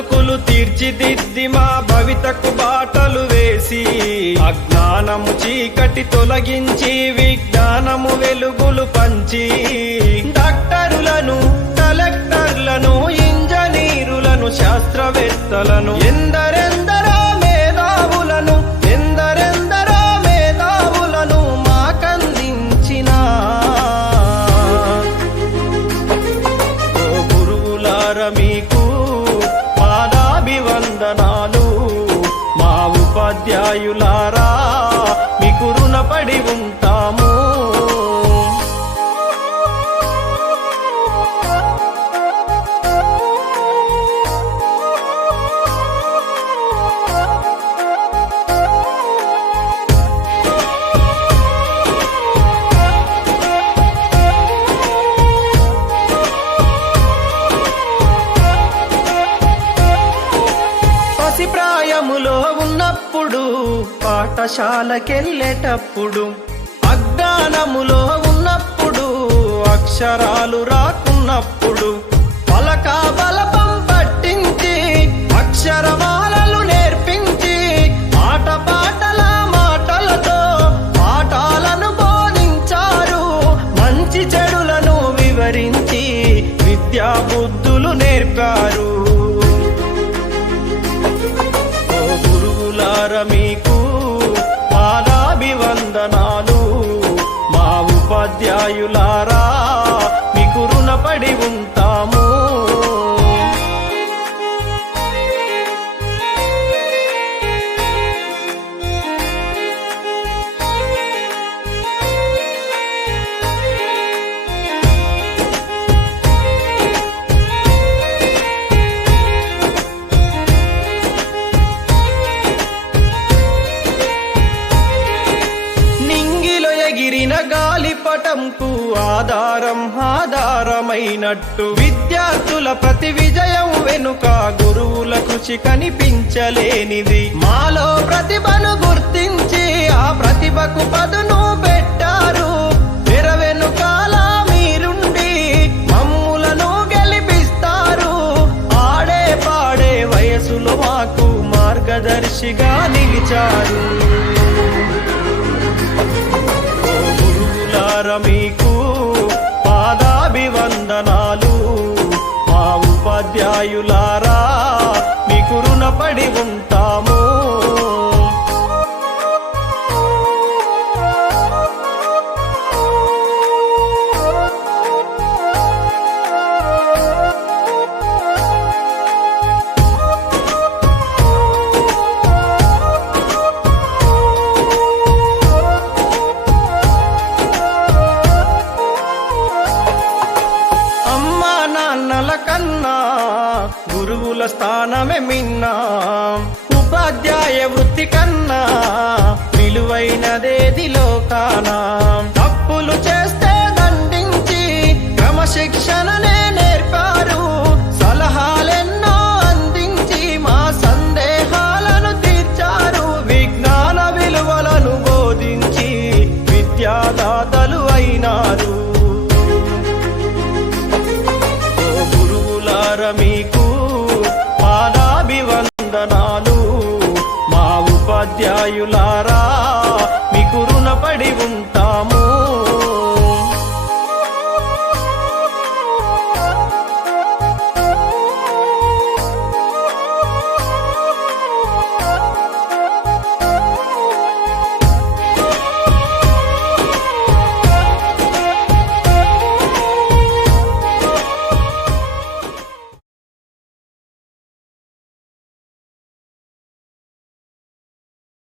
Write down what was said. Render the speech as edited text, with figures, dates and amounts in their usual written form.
బతుకులు తీర్చిదిద్ది మా భవితకు బాటలు వేసి అజ్ఞానము చీకటి తొలగించి విజ్ఞానము వెలుగులు పంచి డాక్టరులను కలెక్టర్లను ఇంజనీరులను శాస్త్రవేత్తలను ఎందరెందరో మేధావులను మాకందించిన ఓ గురువులార మీకు పాదాభివందనాలు మా ఉపాధ్యాయులారా మీకు రుణపడి ఉంటాము. ప్రాయములో ఉన్నప్పుడు పాఠశాలకెళ్ళేటప్పుడు అజ్ఞానములో ఉన్నప్పుడు అక్షరాలు రాకున్నప్పుడు పలక బలపం పట్టించి అక్షరమాలలు నేర్పించి పాటల మాటలతో పాఠాలను బోధించారు. మంచి చెడులను వివరించి విద్యా బుద్ధులు నేర్పారు. మీకు పాదాభివందనాలు మా ఉపాధ్యాయులారా మీకు రుణపడి ఉంటాము. గాలిపటంకు ఆధారమైనట్టు విద్యార్థుల ప్రతి విజయం వెనుక గురువుల కృషి కనిపించలేనిది. మాలో ప్రతిభను గుర్తించి ఆ ప్రతిభకు పదును పెట్టారు. తెర వెనుకాల మీరుండి మమ్ములను గెలిపిస్తారు. ఆడే పాడే వయసులో మాకు మార్గదర్శిగా నిలిచారు. మీకు పాదాభివందనాలు మా ఉపాధ్యాయులారా మీకు రుణపడి ఉంటాము. కన్నా గురువుల స్థానమే మిన్నా. ఉపాధ్యాయ వృత్తి కన్నా విలువైనదేది లోకానా. తప్పులు చేస్తే దండించి క్రమశిక్షణనే నేర్పారు. సలహాలెన్నో అందించి మా సందేహాలను తీర్చారు. విజ్ఞాన విలువలను బోధించి విద్యాదాతలు అయినారు. మీకు పాదాభివందనాలు మా ఉపాధ్యాయులారా